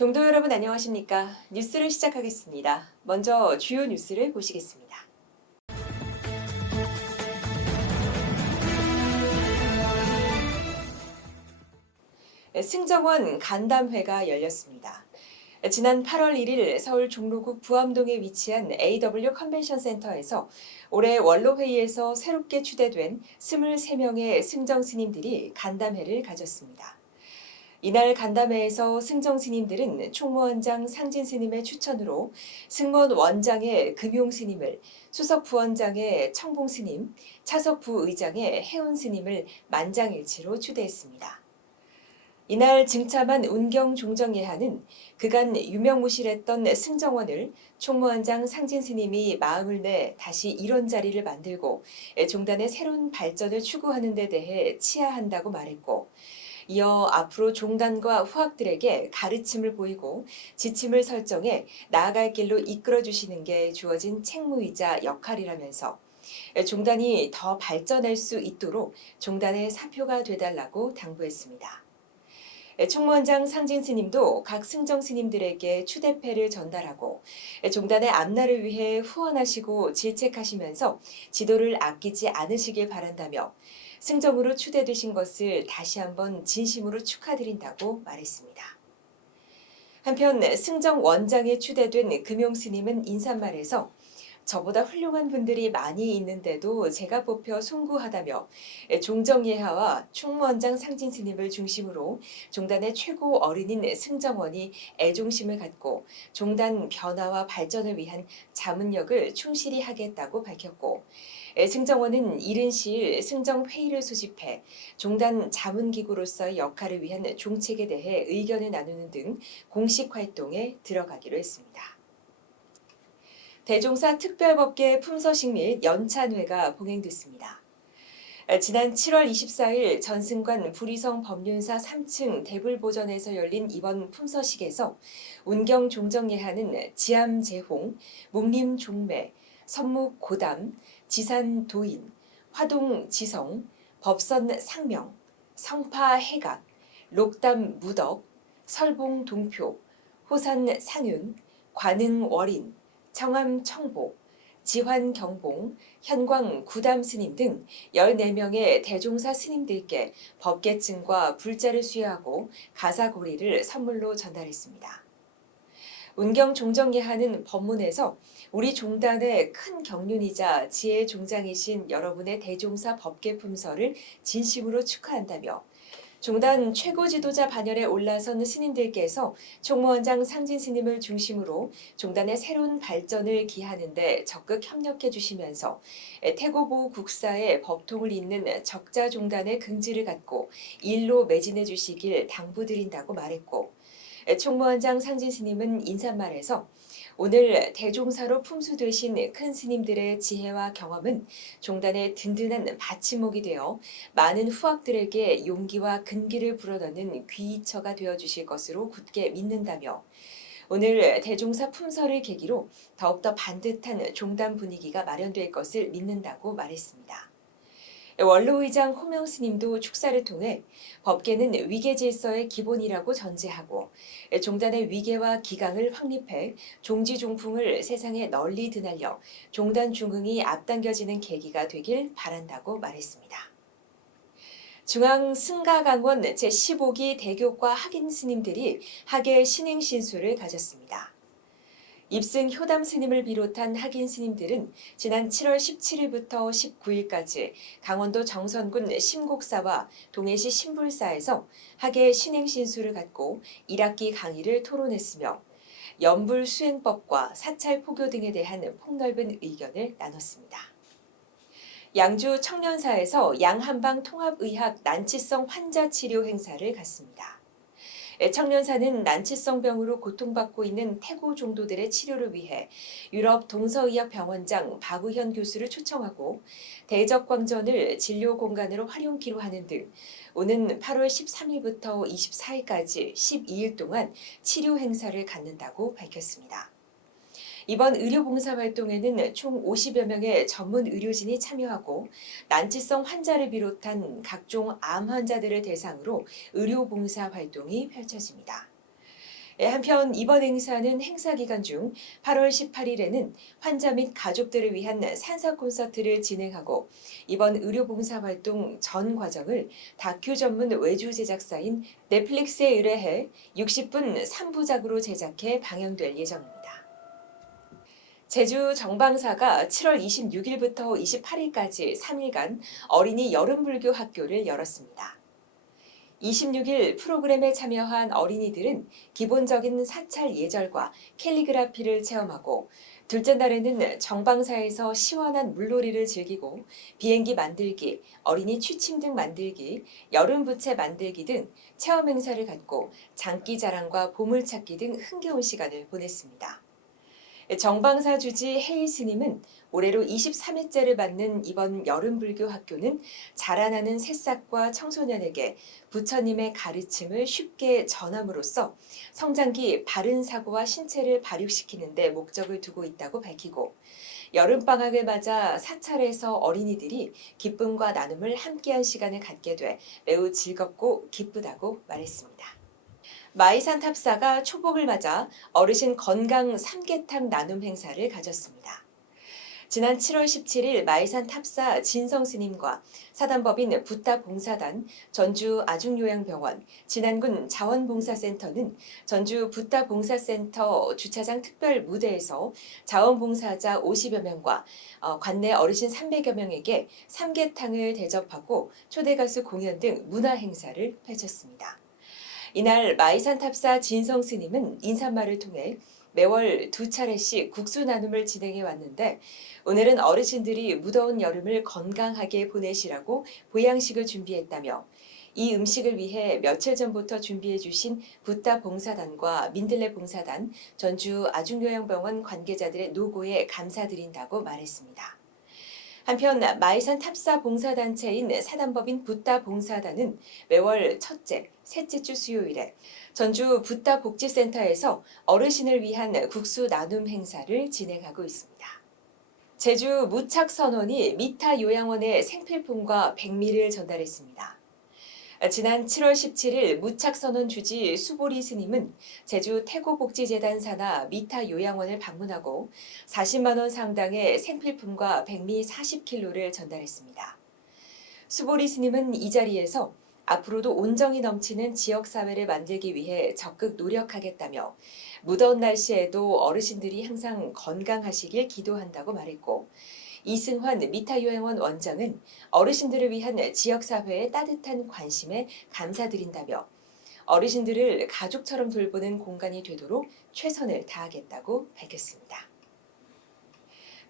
종도 여러분 안녕하십니까? 뉴스를 시작하겠습니다. 먼저 주요 뉴스를 보시겠습니다. 승정원 간담회가 열렸습니다. 지난 8월 1일 서울 종로구 부암동에 위치한 AW 컨벤션 센터에서 올해 원로회의에서 새롭게 추대된 23명의 승정 스님들이 간담회를 가졌습니다. 이날 간담회에서 승정 스님들은 총무원장 상진 스님의 추천으로 승무원 원장의 금용 스님을, 수석 부원장의 청봉 스님, 차석 부의장의 해운 스님을 만장일치로 추대했습니다. 이날 증참한 운경 종정예하는 그간 유명무실했던 승정원을 총무원장 상진 스님이 마음을 내 다시 이런 자리를 만들고 종단의 새로운 발전을 추구하는 데 대해 치하한다고 말했고, 이어 앞으로 종단과 후학들에게 가르침을 보이고 지침을 설정해 나아갈 길로 이끌어 주시는 게 주어진 책무이자 역할이라면서 종단이 더 발전할 수 있도록 종단의 사표가 되달라고 당부했습니다. 총무원장 상진 스님도 각 승정 스님들에게 추대패를 전달하고 종단의 앞날을 위해 후원하시고 질책하시면서 지도를 아끼지 않으시길 바란다며 승정으로 추대되신 것을 다시 한번 진심으로 축하드린다고 말했습니다. 한편 승정 원장에 추대된 금용 스님은 인사말에서 저보다 훌륭한 분들이 많이 있는데도 제가 뽑혀 송구하다며 종정예하와 총무원장 상진 스님을 중심으로 종단의 최고 어른인 승정원이 애종심을 갖고 종단 변화와 발전을 위한 자문력을 충실히 하겠다고 밝혔고, 승정원은 이른 시일 승정회의를 소집해 종단 자문기구로서의 역할을 위한 종책에 대해 의견을 나누는 등 공식 활동에 들어가기로 했습니다. 대종사 특별법계 품서식 및 연찬회가 봉행됐습니다. 지난 7월 24일 전승관 부리성 법륜사 3층 대불보전에서 열린 이번 품서식에서 운경 종정예하는 지암제홍, 묵림종매, 선묵고담, 지산도인, 화동지성, 법선상명, 성파해각, 록담무덕, 설봉동표, 호산상윤, 관흥월인, 청암청보, 지환경봉, 현광구담 스님 등 14명의 대종사 스님들께 법계증과 불자를 수여하고 가사고리를 선물로 전달했습니다. 운경 종정예하는 법문에서 우리 종단의 큰 경륜이자 지혜의 종장이신 여러분의 대종사 법계 품서를 진심으로 축하한다며 종단 최고 지도자 반열에 올라선 스님들께서 총무원장 상진 스님을 중심으로 종단의 새로운 발전을 기하는 데 적극 협력해 주시면서 태고보 국사의 법통을 잇는 적자 종단의 긍지를 갖고 일로 매진해 주시길 당부드린다고 말했고, 총무원장 상진 스님은 인사말에서 오늘 대종사로 품수되신 큰 스님들의 지혜와 경험은 종단의 든든한 받침목이 되어 많은 후학들에게 용기와 근기를 불어넣는 귀처가 되어주실 것으로 굳게 믿는다며, 오늘 대종사 품서를 계기로 더욱더 반듯한 종단 분위기가 마련될 것을 믿는다고 말했습니다. 원로의장 호명 스님도 축사를 통해 법계는 위계 질서의 기본이라고 전제하고 종단의 위계와 기강을 확립해 종지종풍을 세상에 널리 드날려 종단 중흥이 앞당겨지는 계기가 되길 바란다고 말했습니다. 중앙 승가강원 제15기 대교과 학인 스님들이 학예 신행 신수를 가졌습니다. 입승 효담 스님을 비롯한 학인 스님들은 지난 7월 17일부터 19일까지 강원도 정선군 심곡사와 동해시 신불사에서 학예 신행신수를 갖고 1학기 강의를 토론했으며 연불 수행법과 사찰 포교 등에 대한 폭넓은 의견을 나눴습니다. 양주 청년사에서 양한방 통합의학 난치성 환자 치료 행사를 갖습니다. 청년사는 난치성병으로 고통받고 있는 태고 종도들의 치료를 위해 유럽 동서의학병원장 박우현 교수를 초청하고 대적광전을 진료 공간으로 활용키로 하는 등 오는 8월 13일부터 24일까지 12일 동안 치료 행사를 갖는다고 밝혔습니다. 이번 의료봉사활동에는 총 50여 명의 전문 의료진이 참여하고 난치성 환자를 비롯한 각종 암 환자들을 대상으로 의료봉사활동이 펼쳐집니다. 한편 이번 행사는 행사 기간 중 8월 18일에는 환자 및 가족들을 위한 산사 콘서트를 진행하고 이번 의료봉사활동 전 과정을 다큐 전문 외주 제작사인 넷플릭스에 의뢰해 60분 3부작으로 제작해 방영될 예정입니다. 제주 정방사가 7월 26일부터 28일까지 3일간 어린이 여름불교 학교를 열었습니다. 26일 프로그램에 참여한 어린이들은 기본적인 사찰 예절과 캘리그라피를 체험하고 둘째 날에는 정방사에서 시원한 물놀이를 즐기고 비행기 만들기, 어린이 취침 등 만들기, 여름 부채 만들기 등 체험 행사를 갖고 장기 자랑과 보물찾기 등 흥겨운 시간을 보냈습니다. 정방사 주지 해일 스님은 올해로 23회째를 맞는 이번 여름불교 학교는 자라나는 새싹과 청소년에게 부처님의 가르침을 쉽게 전함으로써 성장기 바른 사고와 신체를 발육시키는 데 목적을 두고 있다고 밝히고 여름방학을 맞아 사찰에서 어린이들이 기쁨과 나눔을 함께한 시간을 갖게 돼 매우 즐겁고 기쁘다고 말했습니다. 마이산 탑사가 초복을 맞아 어르신 건강 삼계탕 나눔 행사를 가졌습니다. 지난 7월 17일 마이산 탑사 진성 스님과 사단법인 붓다 봉사단, 전주 아중요양병원, 진안군 자원봉사센터는 전주 붓다 봉사센터 주차장 특별 무대에서 자원봉사자 50여 명과 관내 어르신 300여 명에게 삼계탕을 대접하고 초대가수 공연 등 문화 행사를 펼쳤습니다. 이날 마이산 탑사 진성 스님은 인사말을 통해 매월 2차례씩 국수 나눔을 진행해 왔는데 오늘은 어르신들이 무더운 여름을 건강하게 보내시라고 보양식을 준비했다며 이 음식을 위해 며칠 전부터 준비해 주신 붓다 봉사단과 민들레 봉사단, 전주 아중요양병원 관계자들의 노고에 감사드린다고 말했습니다. 한편 마이산 탑사 봉사단체인 사단법인 붓다 봉사단은 매월 첫째, 셋째 주 수요일에 전주 붓다 복지센터에서 어르신을 위한 국수 나눔 행사를 진행하고 있습니다. 제주 무착선원이 미타 요양원에 생필품과 백미를 전달했습니다. 지난 7월 17일 무착선원 주지 수보리 스님은 제주 태고복지재단 산하 미타 요양원을 방문하고 40만 원 상당의 생필품과 백미 40kg를 전달했습니다. 수보리 스님은 이 자리에서 앞으로도 온정이 넘치는 지역사회를 만들기 위해 적극 노력하겠다며 무더운 날씨에도 어르신들이 항상 건강하시길 기도한다고 말했고 이승환 미타요양원 원장은 어르신들을 위한 지역사회의 따뜻한 관심에 감사드린다며 어르신들을 가족처럼 돌보는 공간이 되도록 최선을 다하겠다고 밝혔습니다.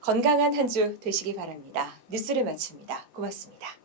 건강한 한 주 되시기 바랍니다. 뉴스를 마칩니다. 고맙습니다.